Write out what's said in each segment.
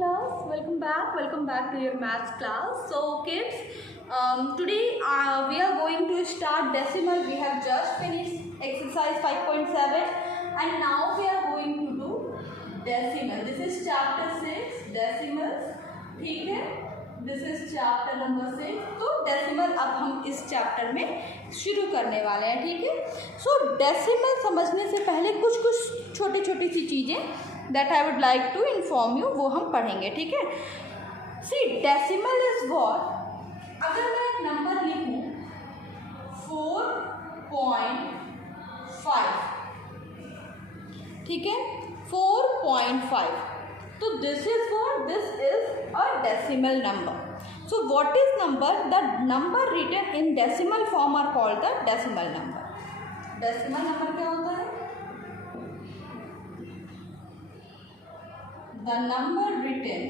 class. Welcome back to your maths class. So kids, today we are going to start decimal. We have just finished exercise 5.7 and now we are going to do decimal. This is chapter 6 decimals. ठीक है, this is chapter number 6. तो decimal अब हम इस chapter में शुरू करने वाले हैं. ठीक है, सो डेसिमल समझने से पहले कुछ छोटी छोटी सी चीज़ें that I would like to inform you वो हम पढ़ेंगे. ठीक है, सी डेसिमल इज व्हाट. अगर मैं एक नंबर लिखूं 4.5, ठीक है 4.5, तो this is what, this is a decimal number. So what is number? The number written in decimal form are called the decimal number. Decimal number क्या होता है? The number written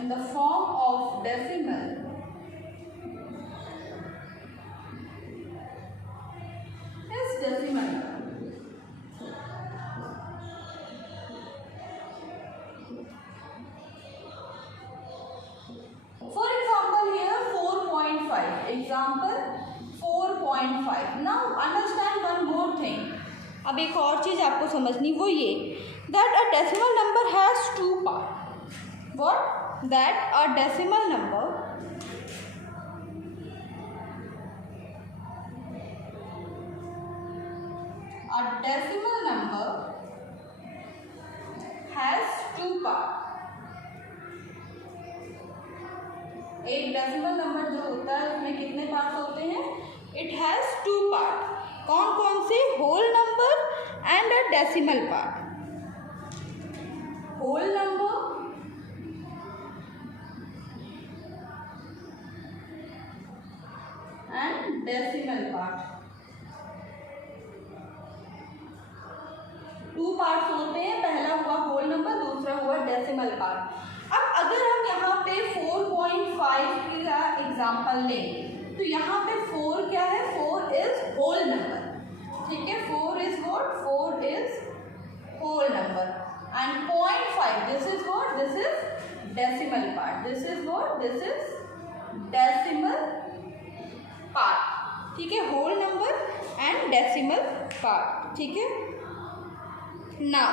in the form of decimal is decimal number. For example here 4.5. Example 4.5. Now understand one more thing. अब एक और चीज़ आपको समझनी वो ये that a decimal number has two parts. What? That a decimal number has two parts. एक decimal number जो होता है उसमें कितने पार्ट्स होते हैं? It has two part. कौन कौन से? Whole number and a decimal part. Whole number and decimal part. Two parts होते हैं. पहला हुआ होल नंबर, दूसरा हुआ डेसिमल पार्ट. अब अगर हम यहाँ पे 4.5 का एग्जाम्पल लें तो यहाँ पे 4 क्या है? 4 इज होल नंबर. ठीक है, 4 is what? 4 is whole number. And 0.5 this is what? This is decimal part. This is what? This is decimal part. ठीक है, whole number and decimal part. ठीक है ना.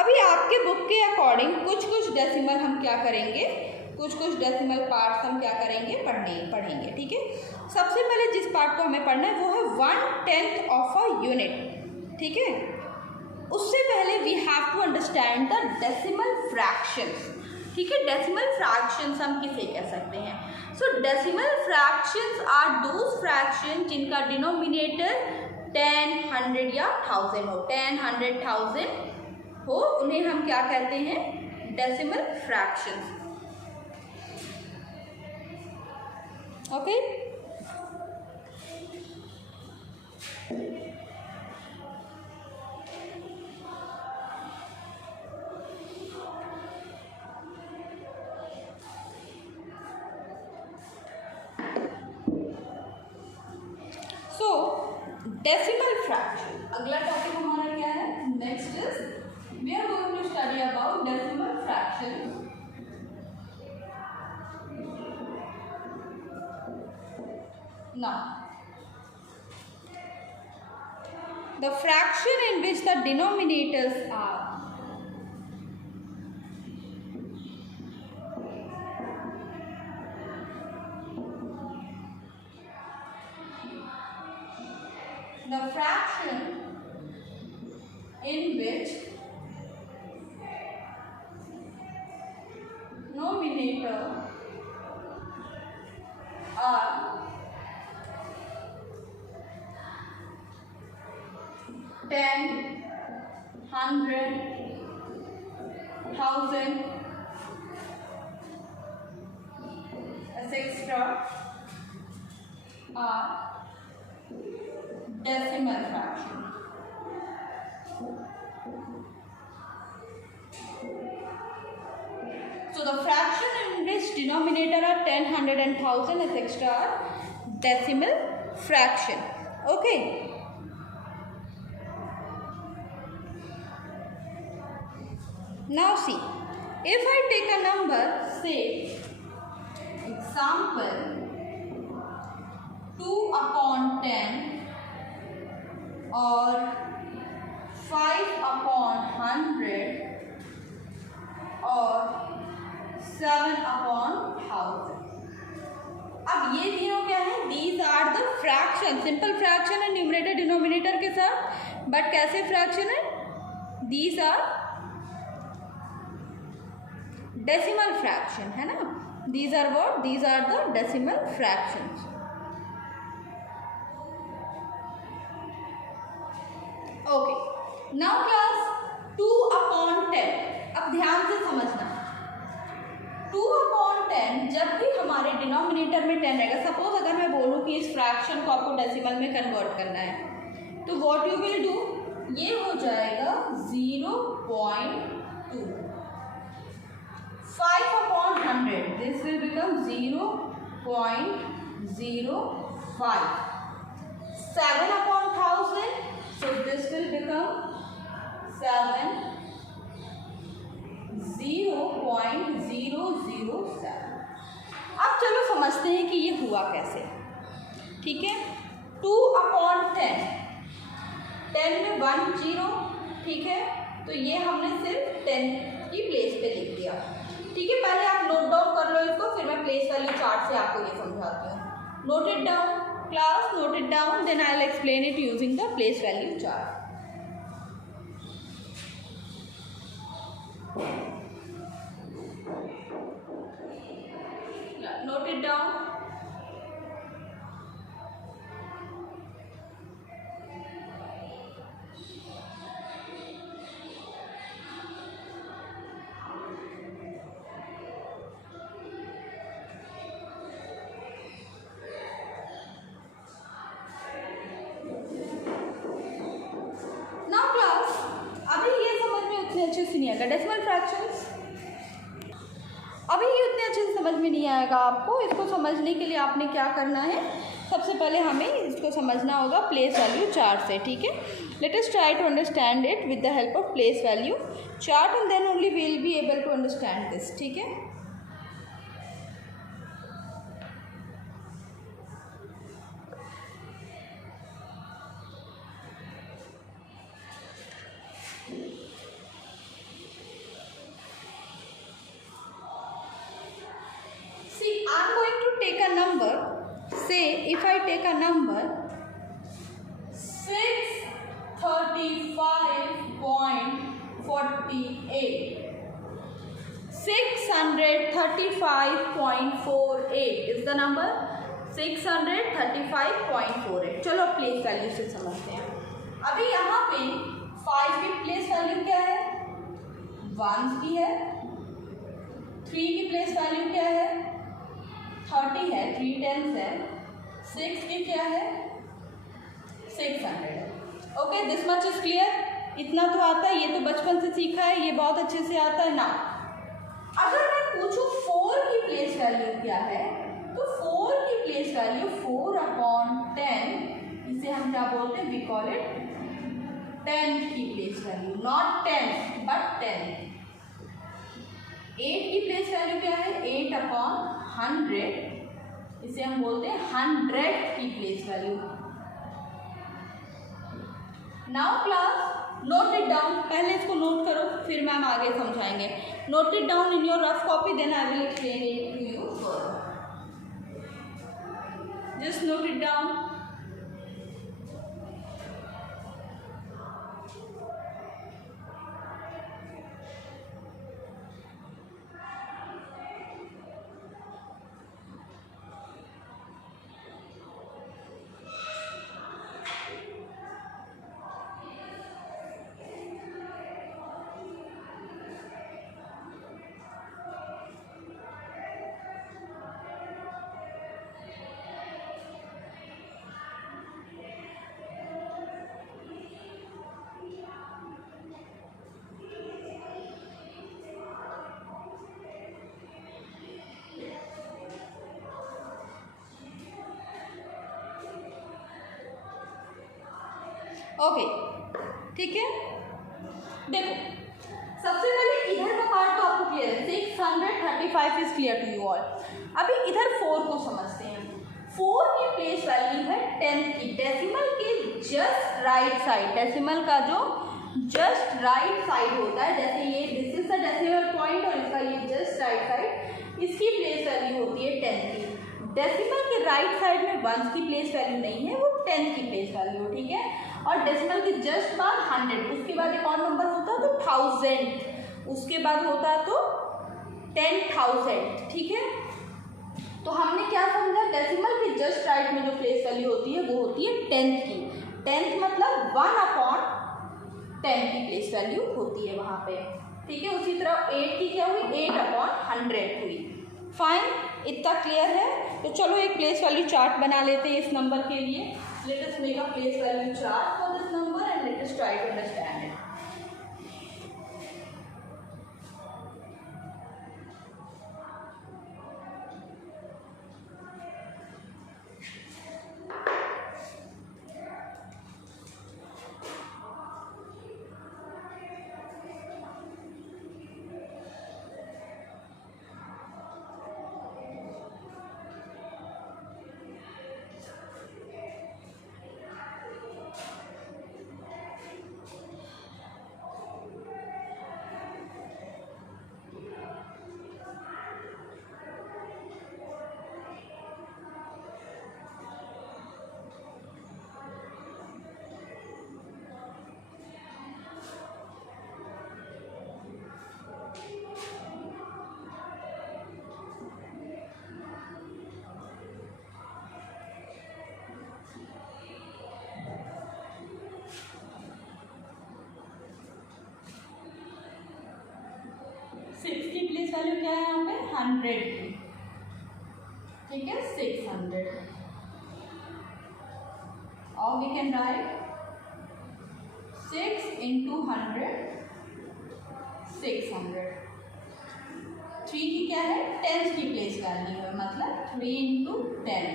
अभी आपके बुक के अकॉर्डिंग कुछ डेसिमल हम क्या करेंगे, कुछ डेसिमल पार्ट्स हम क्या करेंगे, पढ़ेंगे. ठीक है, सबसे पहले जिस पार्ट को हमें पढ़ना है वो है 1/10 ऑफ अ यूनिट. ठीक है, उससे पहले we have to understand the decimal fractions. ठीक है, डेसिमल फ्रैक्शंस हम किसे कह सकते हैं? So decimal fractions are those fraction जिनका डिनोमिनेटर 10, 100 या 1000 हो. 10, 100, 1000 हो, उन्हें हम क्या कहते हैं? Decimal fractions. ओके, सो डेसिमल फ्रैक्शन. अगला टॉपिक हमारा क्या है? Next is we are going to study about decimal fraction. Now the fraction in which the denominators are denominator are 10, 100, 1000, etc. are decimal fraction. So the fraction in which denominator are 10, 100 and 1000 etc. are decimal fraction. Okay. Now see, if I take a number, say example 2/10 or 5/100 और 7/1000। अब ये तीनों क्या है? These are the fraction, simple fraction है numerator denominator के साथ, but कैसे फ्रैक्शन है? These are डेसिमल फ्रैक्शन है ना। These are what? These are the decimal fractions. Okay. Now class 2/10, अब ध्यान से समझना। 2/10 जब भी हमारे डिनोमिनेटर में 10 रहेगा, सपोज अगर मैं बोलूँ कि इस फ्रैक्शन को आपको डेसिमल में कन्वर्ट करना है, तो व्हाट यू विल डू, ये हो जाएगा 0.2। 5/100, this will become 0.05. 7/1000, so this will become 0.007। अब चलो समझते हैं कि ये हुआ कैसे। ठीक है, 2/10, 10 में 1 0, ठीक है, तो ये हमने सिर्फ 10 की प्लेस पे लिख दिया। ठीक है, पहले आप नोट डाउन कर लो इसको, फिर मैं प्लेस वैल्यू चार्ट से आपको ये समझाती हूँ। Note it down class, note it down, then I will explain it using the place value chart. Note it down. अच्छे से नहीं आएगा डेसिमल फ्रैक्शंस, अभी ये उतने अच्छे से समझ में नहीं आएगा आपको। इसको समझने के लिए आपने क्या करना है, सबसे पहले हमें इसको समझना होगा प्लेस वैल्यू चार्ट से। ठीक है, let us try to understand it with the help of place value chart and then only we will be able to understand this. ठीक है, take a number, say if I take a number 635.48, 635.48 is the number, 635.48। चलो place value से समझते हैं। अभी यहाँ पे 5 की प्लेस वैल्यू क्या है, 1 की है। 3 की प्लेस वैल्यू क्या है, 30 है, 3 10s है। 6 की क्या है, 600 है। Okay, this much is clear. इतना तो आता है, ये तो बचपन से सीखा है, ये बहुत अच्छे से आता है ना। अगर मैं पूछूं 4 की प्लेस वैल्यू क्या है, तो 4 की प्लेस वैल्यू 4/10, इसे हम क्या बोलते हैं, वी कॉल इट 10 की प्लेस वैल्यू, नॉट 10 बट 10। 8 की प्लेस वैल्यू क्या है, 8/100, इसे हम बोलते हैं 100 की place value. Now class note it down, पहले इसको नोट करो फिर मैम आगे समझाएंगे। Note it down in your rough copy, then I will explain it to you further. Just note it down. Okay, ठीक है। देखो सबसे पहले इधर का पार्ट तो आपको क्लियर है, 635 is clear to you all. अभी इधर 4 को समझते हैं। 4 की प्लेस वैल्यू है 10 की, डेसिमल के जस्ट राइट साइड, डेसिमल का जो जस्ट राइट साइड होता है, जैसे ये this is the decimal point और इसका ये जस्ट राइट साइड, इसकी प्लेस वैल्यू होती है 10 की। डेसिमल के राइट साइड में 1 की प्लेस वैल्यू नहीं है, वो 10 की प्लेस वैल्यू, ठीक है। और डेसिमल के जस्ट बाद 100, उसके बाद एक और नंबर होता है तो 1000, उसके बाद होता है तो 10,000, ठीक है। तो हमने क्या समझा, डेसिमल के जस्ट राइट में जो प्लेस वैल्यू होती है वो होती है 10 की। 10 मतलब 1/10 की प्लेस वैल्यू होती है वहाँ पे, ठीक है। उसी तरह 8 की क्या हुई, 8/100 हुई। फाइन, इतना क्लियर है। तो चलो एक प्लेस वैल्यू चार्ट बना लेते हैं इस नंबर के लिए। Let us make a place value chart for this number and let us try to understand it. Value क्या है यहाँ पे 100 की, ठीक है, 600। और वी कैन राइट 6 into 100 600। 3 की क्या है 10 की प्लेस वैल्यू है, मतलब 3 into 10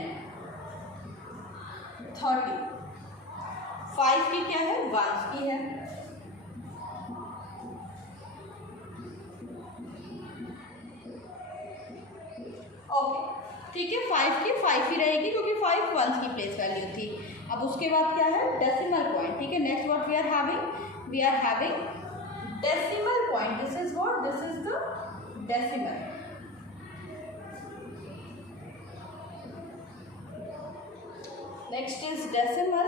30। 5 की क्या है 1 की है, ओके, ठीक है। 5 की 5 ही रहेगी क्योंकि 5 1 की प्लेस वैल्यू थी। अब उसके बाद क्या है डेसिमल पॉइंट, ठीक है। Next what we are having decimal point. This is what, this is the decimal. Next is decimal.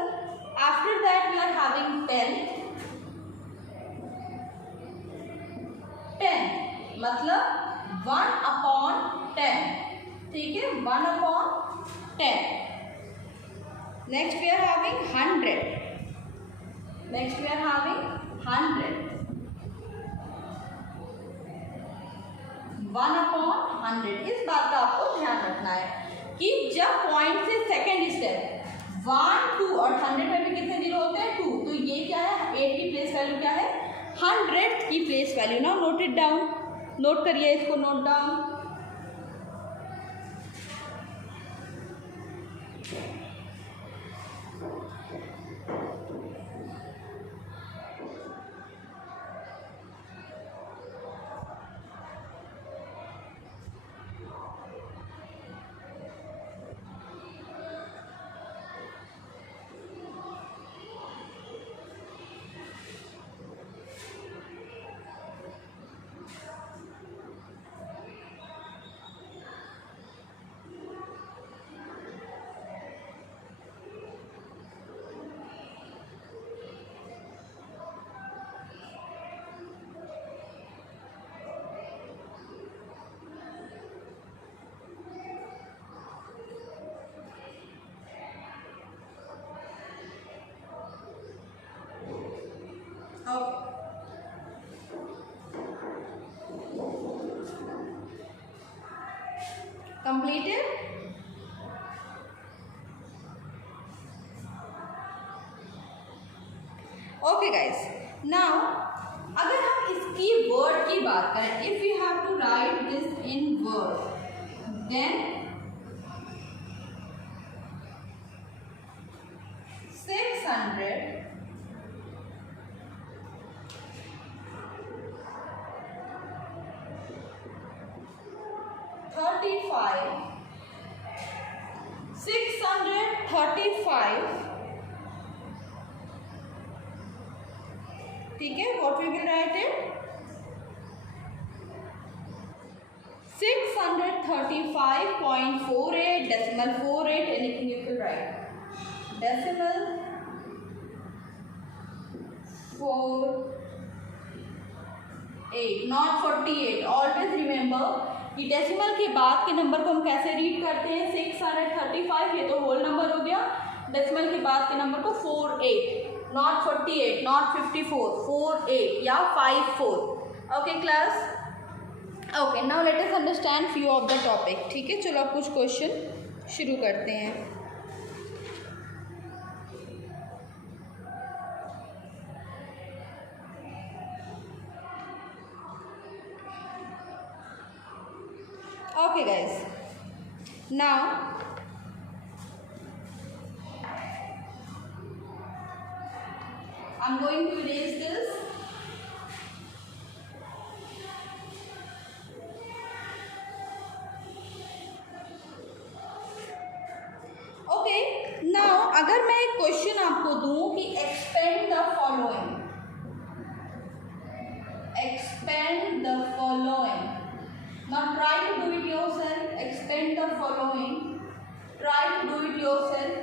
After that we are having 10 मतलब 1/10, ठीक है, 1/10। Next we are having 100। Next we are having 100, 1/100। इस बात का आपको ध्यान रखना है कि जब पॉइंट से सेकेंड स्टेप 1 2 और 100 में भी कितने जीरो होते हैं 2, तो ये क्या है 8 की प्लेस वैल्यू क्या है 100 की प्लेस वैल्यू। ना नोट इट डाउन, नोट करिए इसको, note down. Completed? Okay guys, now अगर हम इसकी वर्ड की बात करें, if we have to write this in word, then 600 ठीक है, what we will write it 635.48 decimal 48, anything you will write decimal 48 not 48. always remember कि डेसिमल के बाद के नंबर को हम कैसे रीड करते हैं 635, ये तो होल नंबर हो गया। डेसिमल के बाद के नंबर को 48, नॉट 48, नॉट 54, 48 या 54। Okay class, okay now let us understand few of the topic. ठीक है, चलो अब कुछ क्वेश्चन शुरू करते हैं। Okay guys, now I'm going to erase this. Okay, now अगर मैं एक क्वेश्चन आपको दूं कि expand the following, expand the following. Now try to do it yourself. Expand the following. Try to do it yourself.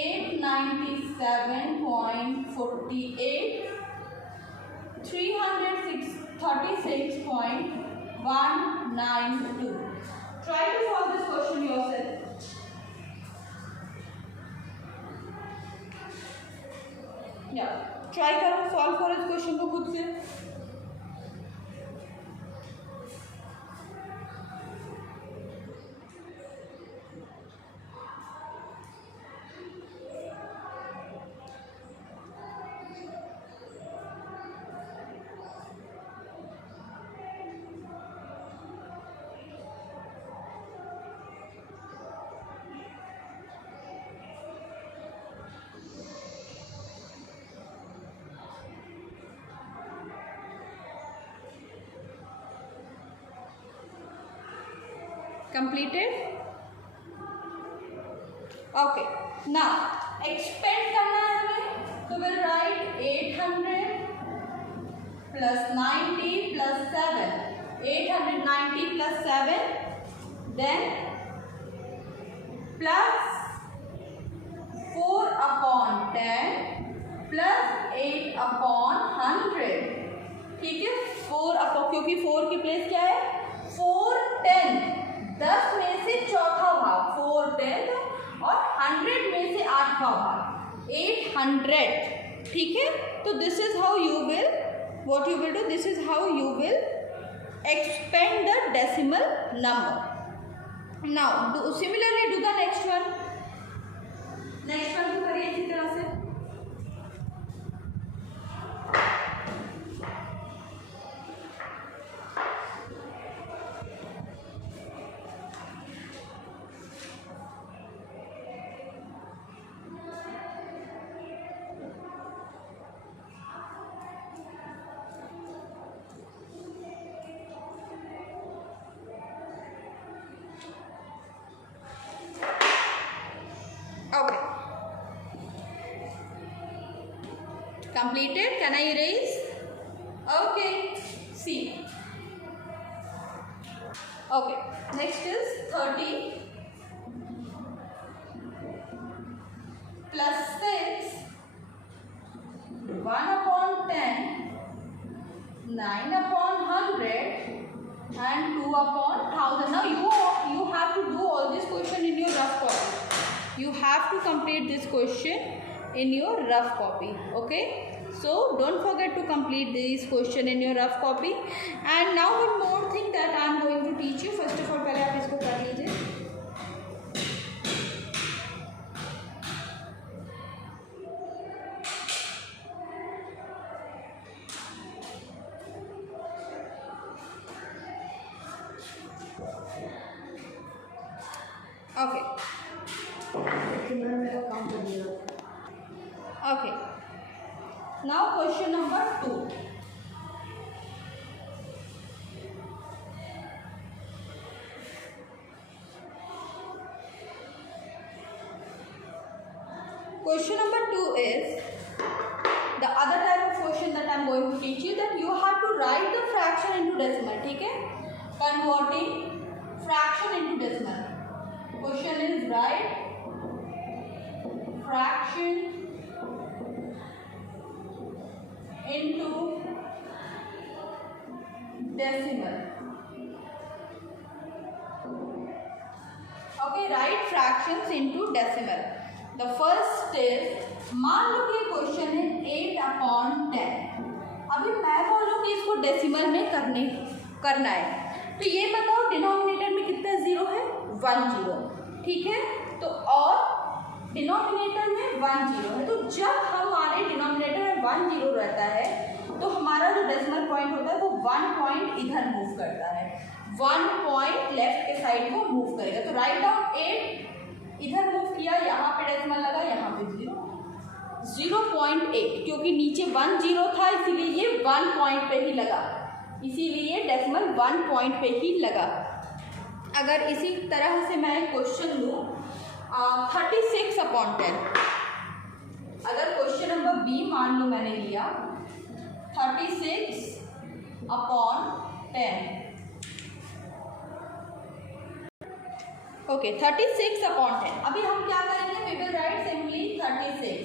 897.48, 336.192. Try to solve this question yourself. Yeah, try करो solve करो इस question को खुद से। Completed? Okay. Now expand करना है हमें, तो we'll write 800 plus 90 plus 7. 890 plus 7, then plus 4 upon 10 plus 8 upon 100. ठीक है, 4 upon, क्योंकि 4 की प्लेस क्या है 4 10, 10 में से चौथा भाग 4 10 और 100 में से 8वां भाग 800। ठीक है, तो this is how you will, what you will do, this is how you will expand the decimal number. Now similarly do the next one. Next one को करिए इसी तरह से। Okay. Completed? Can I erase? Okay. See. Okay. Next is 30 plus 6, 1 upon 10, 9 upon 100 and 2 upon 1000. Now you have to do all this question in your rough copy. You have to complete this question in your rough copy. Okay, so don't forget to complete this question in your rough copy. And now one more thing that I am going to teach you. First of all पहले आप इसको कर लीजिए। Okay. Okay. Now question number 2. Question number 2 is the other type of question that I am going to teach you, that you have to write the fraction into decimal. ठीक है, converting fraction into decimal. Question is write fraction into decimal. Okay, write fractions into decimal. The first is, मान लो कि question है 8/10. अभी मैं बोलूँ कि इसको डेसिमल में करना है, तो ये बताओ डिनोमिनेटर में कितना जीरो है? 1 0. ठीक है, तो और डिनोमिनेटर में 1 0 है, तो जब हमारे डिनोमिनेटर में 1 0 रहता है तो हमारा जो डेसिमल पॉइंट होता है वो 1 पॉइंट इधर मूव करता है, 1 पॉइंट लेफ्ट के साइड को मूव करेगा. तो राइट डाउन 8 इधर मूव किया, यहाँ पे डेसिमल लगा, यहाँ पे 0.8, क्योंकि नीचे 1 0 था इसीलिए ये 1 पॉइंट पे ही लगा, इसीलिए डेसिमल 1 पॉइंट पे ही लगा. अगर इसी तरह से मैं क्वेश्चन लूँ 36/10. अगर क्वेश्चन नंबर बी मान लो मैंने लिया 36/10. ओके, 36/10. अभी हम क्या करेंगे? वी विल राइट सिंपली 36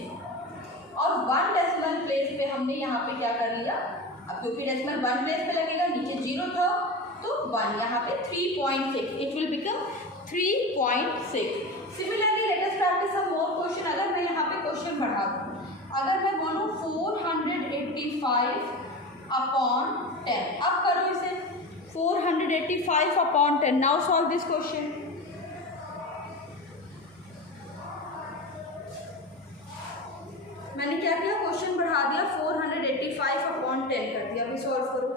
और 1 डेसिमल प्लेस पे हमने यहाँ पे क्या कर लिया? अब क्योंकि डेसिमल 1 प्लेस पे लगेगा, नीचे 0 था तो 1, यहाँ पे 3.6, it will become 3.6. Similarly let us practice some more question. अगर मैं यहाँ पे क्वेश्चन बढ़ा दूँ, अगर मैं बोलूँ 485/10, अब करो इसे 485/10. Now solve this question. मैंने क्या किया? क्वेश्चन बढ़ा दिया, 485/10 कर दिया. अभी सॉल्व करो.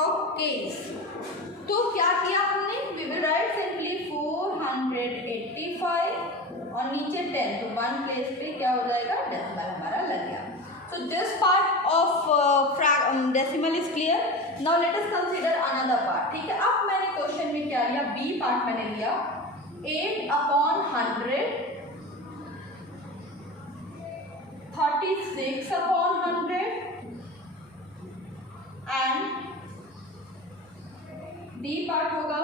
ओके, तो क्या किया हमने? वी विल राइट सिंपली 485 और नीचे 10, तो 1 प्लेस पे क्या हो जाएगा? डेसिमल हमारा लग गया. So this part of decimal is clear. Now let us consider another part. ठीक है, अब मैंने क्वेश्चन में क्या लिया? बी पार्ट मैंने लिया 8/100, 36/100 एंड डी पार्ट होगा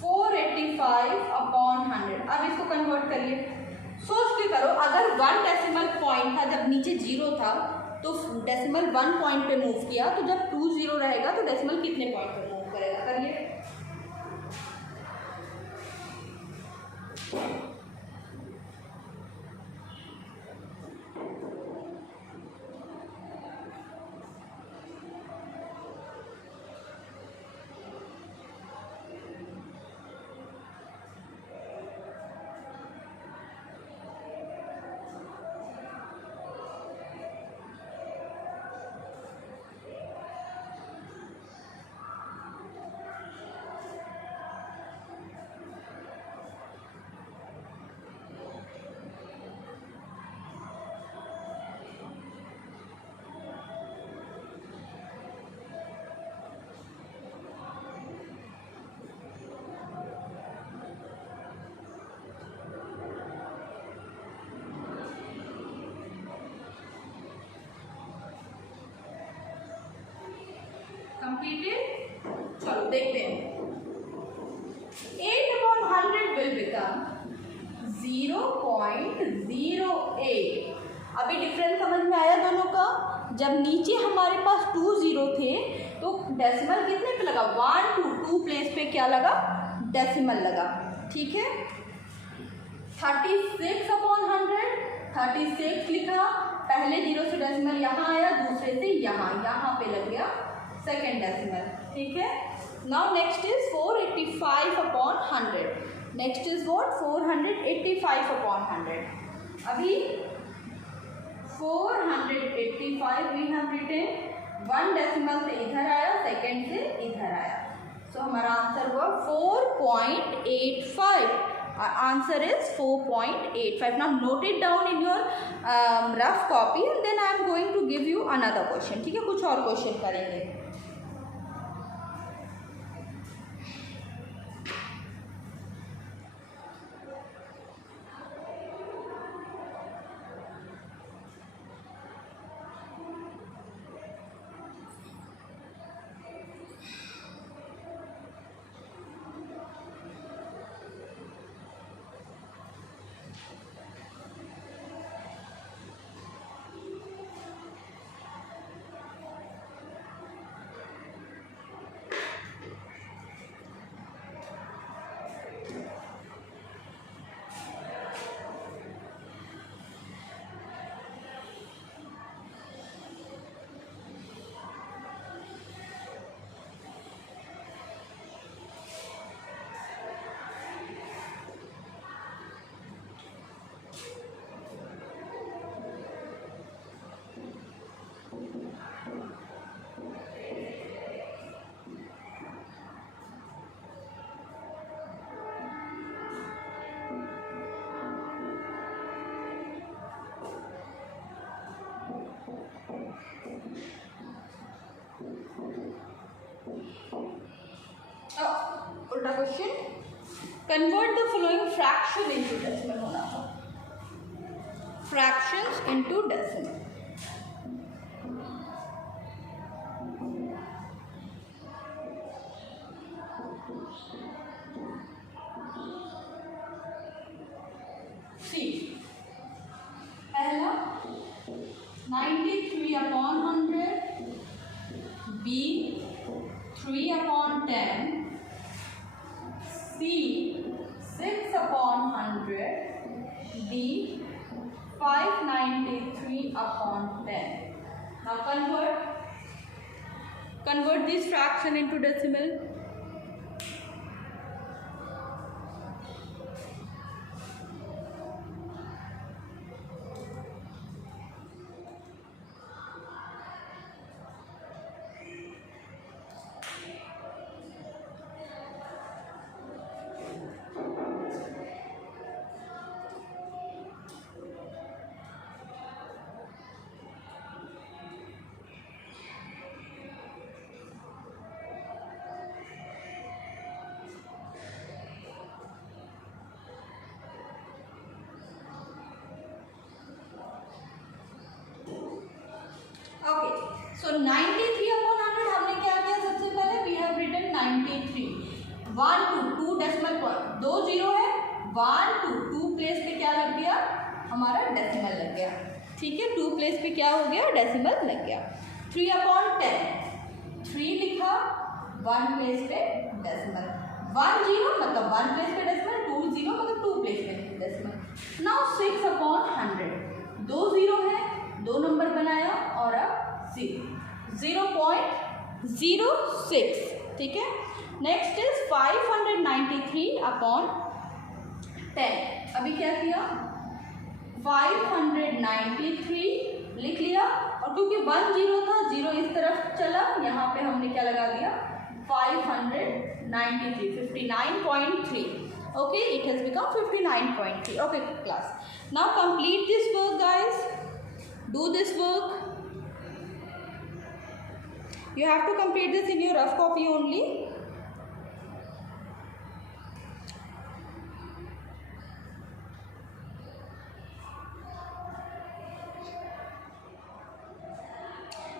485/100. अब इसको कन्वर्ट करिए. सोच के करो, अगर 1 डेसिमल पॉइंट था, जब नीचे 0 था तो डेसिमल 1 पॉइंट पे मूव किया, तो जब 2 0 रहेगा तो डेसिमल कितने पॉइंट पे मूव करेगा? करिए. कंप्लीटेड. चलो देखते हैं. 8/100 विल बिकम 0.08. अभी डिफरेंस समझ में आया दोनों का? जब नीचे हमारे पास 2 0 थे तो डेसिमल कितने पे लगा? 1 2 प्लेस पे क्या लगा? डेसिमल लगा. ठीक है, 36/100, 36 लिखा, पहले 0 से डेसिमल यहाँ आया, दूसरे से यहाँ पे लग गया सेकेंड डेसिमल, ठीक है। Now next is 485 upon 100। Next is what, 485 upon 100। अभी 485 वी हैव रिटन, 1 डेसिमल से इधर आया, सेकेंड से इधर आया, सो हमारा आंसर हुआ 4.85। Answer is 4.85। Now note it down in your rough copy and then I am going to give you another question, ठीक है। कुछ और क्वेश्चन करेंगे। उल्टा question, convert the following fraction into decimal होना था, फ्रैक्शंस इनटू डेसिमल। सी पहला 93 upon 100, B 3 upon 10, C 6 upon 100, D 593 upon 10. Now convert this fraction into decimal. Okay, so 93 upon 100 हमने क्या किया, सबसे पहले we have written 93, 1 2 decimal point, 2 0 है, 1 2 place पे क्या लग गया, हमारा डेसिमल लग गया, ठीक है। 2 प्लेस पे क्या हो गया, डेसिमल लग गया। 3 अपॉन 10, 3 लिखा, 1 प्लेस पे डेसिमल, 1 0 मतलब 1 प्लेस पे डेसिमल, 2 0 मतलब 2 प्लेस पे डेसिमल। नाउ 6 अपॉन 100, 2 0 है, 2 नंबर बनाया और अब 0.06, ठीक है। Next is 593 upon 10। अभी क्या किया, 593 लिख लिया, और क्योंकि 1 0 था, 0 इस तरफ चला, यहाँ पे हमने क्या लगा दिया, 593, 59.3। Okay, it has become 59.3। Okay class, now complete this work guys, do this work. You have to complete this in your rough copy only.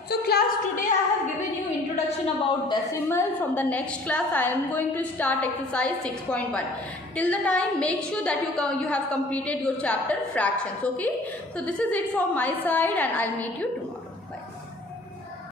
So class, today I have given you introduction about decimal. From the next class I am going to start exercise 6.1. Till the time, make sure that you have completed your chapter fractions. Okay, so this is it from my side and I'll meet you tomorrow. Bye.